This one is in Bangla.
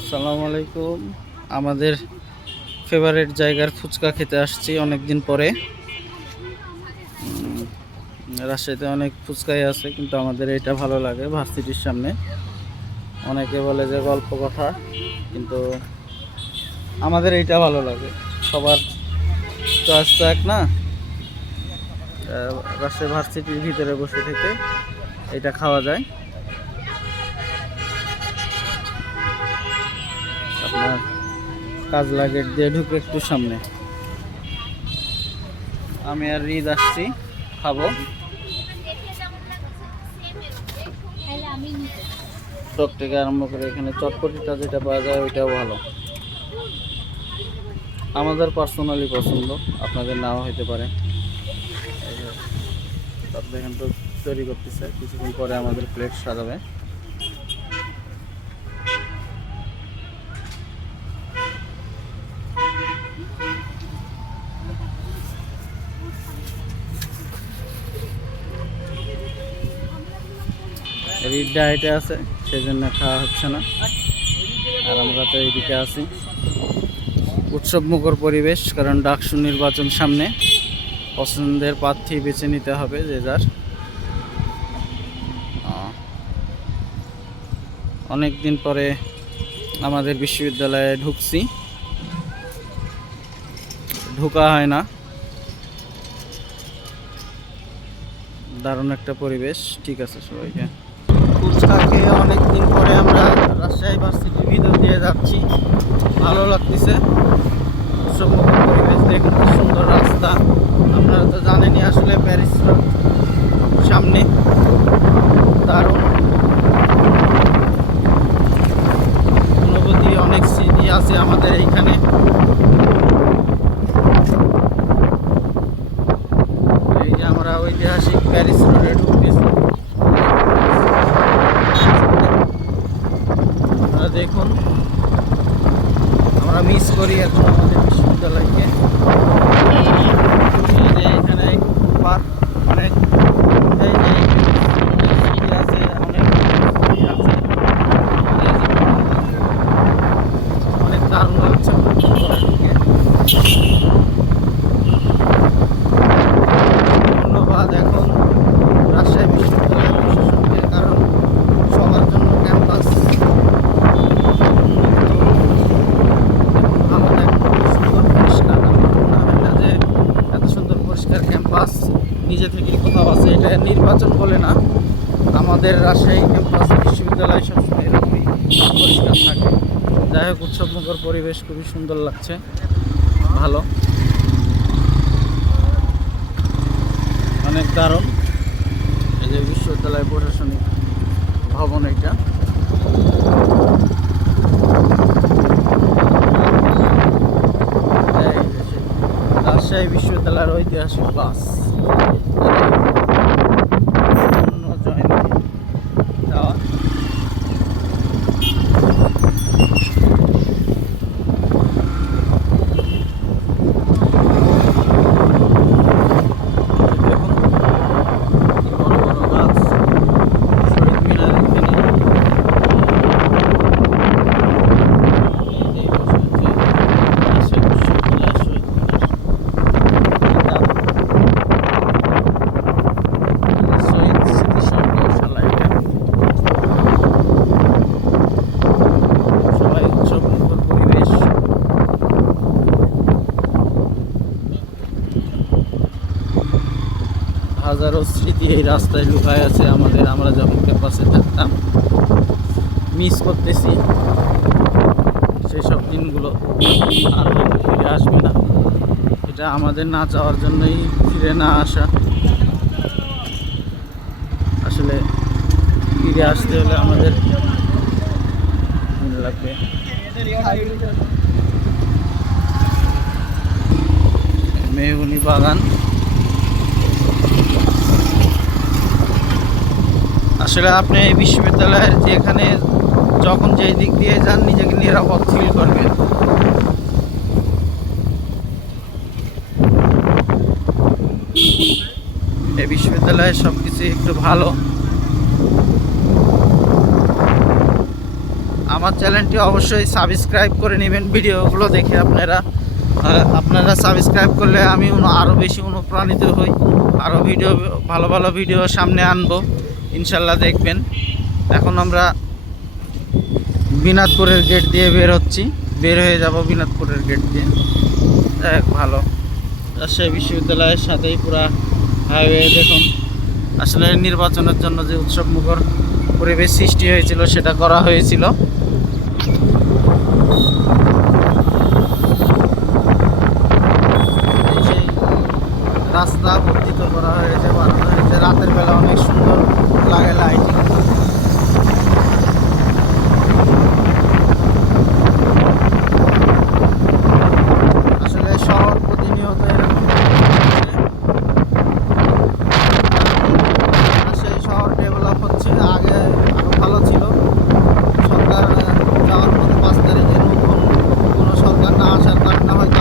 আসসালামু আলাইকুম। আমাদের ফেভারিট জায়গার ফুচকা খেতে আসছি অনেক দিন পরে রাজশাহীতে অনেক ফুচকাই আছে, কিন্তু আমাদের এটা ভালো লাগে ভার্সিটির সামনে। অনেকে বলে যে গল্প কথা, কিন্তু আমাদের এইটা ভালো লাগে। সবার চয়েস তো এক না? রাজশাহী ভার্সিটির ভিতরে বসে থেকে এটা খাওয়া যায়। আপনার কাজলা গেট দিয়ে ঢুকে একটু সামনে। আমি আর রিদ আসছি, খাব। টক থেকে আরম্ভ করে এখানে চটপটিটা যেটা পাওয়া যায়, ওইটাও ভালো। আমাদের পার্সোনালি পছন্দ, আপনাদের নাও হইতে পারে। দেখেন তো তৈরি করতেছে, কিছুক্ষণ পরে আমাদের প্লেট সাজাবে। রিড ডায়েটে আছে সেই জন্য খাওয়া হচ্ছে না। আর আমরা তো এইদিকে আছি। উৎসব মুখর পরিবেশ, কারণ ডাকসু নির্বাচন সামনে। পছন্দের প্রার্থী বেছে নিতে হবে যে যার। অনেক দিন পরে আমাদের বিশ্ববিদ্যালয়ে ঢুকছি। ঢোকা হয় না। দারুণ একটা পরিবেশ। ঠিক আছে সবাইকে। ফুচকা খেয়ে অনেকদিন পরে আমরা রাজশাহী ভার্সিটির ভিতর দিয়ে যাচ্ছি। ভালো লাগতেছে। পরিবেশ দেখুন সুন্দর রাস্তা আপনারা তো জানেনই আসলে প্যারিস রোড সামনে দারুণ অনুভূতি অনেক স্মৃতি আছে আমাদের এইখানে এই যে আমরা ঐতিহাসিক প্যারিস রোডে ঢুকতেছি আপনারা দেখুন আমরা মিস করি এখন আমাদের দারুণ লাগছে ঢুকে ধন্যবাদ এখন রাজশাহী বিশ্ববিদ্যালয় বিশেষজ্ঞের কারণ সবার জন্য ক্যাম্পাস ভালো লাগে সুন্দর পরিষ্কার আমার মনে হয় না যে এত সুন্দর পরিষ্কার ক্যাম্পাস নিজে থেকেই কোথাও আছে এটা নির্বাচন বলে না আমাদের রাজশাহী ক্যাম্পাস, বিশ্ববিদ্যালয় সবসময় এরকমই পরিষ্কার থাকে। যাই হোক, উৎসবমুখর পরিবেশ খুবই সুন্দর লাগছে। ভালো। অনেক দারুণ। এই যে বিশ্ববিদ্যালয় প্রশাসনিক ভবন এটা। রাজশাহী বিশ্ববিদ্যালয়ের ঐতিহাসিক বাস শূন্য জয়ন্তী যাওয়া দেখুন কি বড় বড় গাছ শহীদ মিনার এখানে এই যে বসে হচ্ছে রাজশাহী বিশ্ববিদ্যালয়ের শহীদ মিনার এটা শহীদ স্মৃতি সংগ্রহশালা এটা সবাই উৎসব মুখর পরিবেশ হাজারো স্মৃতি এই রাস্তায় লুকায় আছে আমাদের। আমরা যখন ক্যাম্পাসে থাকতাম মিস করতেছি। সেই সব দিনগুলো আর ফিরে আসবে না। এটা আমাদের না চাওয়ার জন্যই ফিরে না আসা। আসলে ফিরে আসতে হলে আমাদের লাগবে। মেহগুনি বাগান। আসলে আপনি এই বিশ্ববিদ্যালয়ের যেখানে যখন যেই দিক দিয়ে যান, নিজেকে নিরাপদ ফিল করবেন। এই বিশ্ববিদ্যালয়ে সব কিছু একটু ভালো। আমার চ্যানেলটি অবশ্যই সাবস্ক্রাইব করে নেবেন ভিডিওগুলো দেখে আপনারা। আপনারা সাবস্ক্রাইব করলে আমি আরও বেশি অনুপ্রাণিত হই। আরও ভিডিও, ভালো ভালো ভিডিও সামনে আনব। ইনশাল্লাহ দেখবেন। এখন আমরা বিনাদপুরের গেট দিয়ে বের হচ্ছি। বের হয়ে যাব বিনাদপুরের গেট দিয়ে। এক ভালো। রাজশাহী বিশ্ববিদ্যালয়ের সাথেই পুরা হাইওয়ে দেখুন। আসলে নির্বাচনের জন্য যে উৎসব মুখর পরিবেশ সৃষ্টি হয়েছিল, সেটা করা হয়েছিল। রাস্তা বর্ধিত করা হয়েছে, বানানো হয়েছে। রাতের বেলা অনেক সুন্দর লাগে লাইট আসলে শহর প্রতিনিয়ত সেই শহর ডেভেলপ হচ্ছে, আগে আরও ভালো ছিল। সরকার যাওয়ার পথে পাঁচ তারিখে নতুন কোনো সরকার না আসার কারণে হয়তো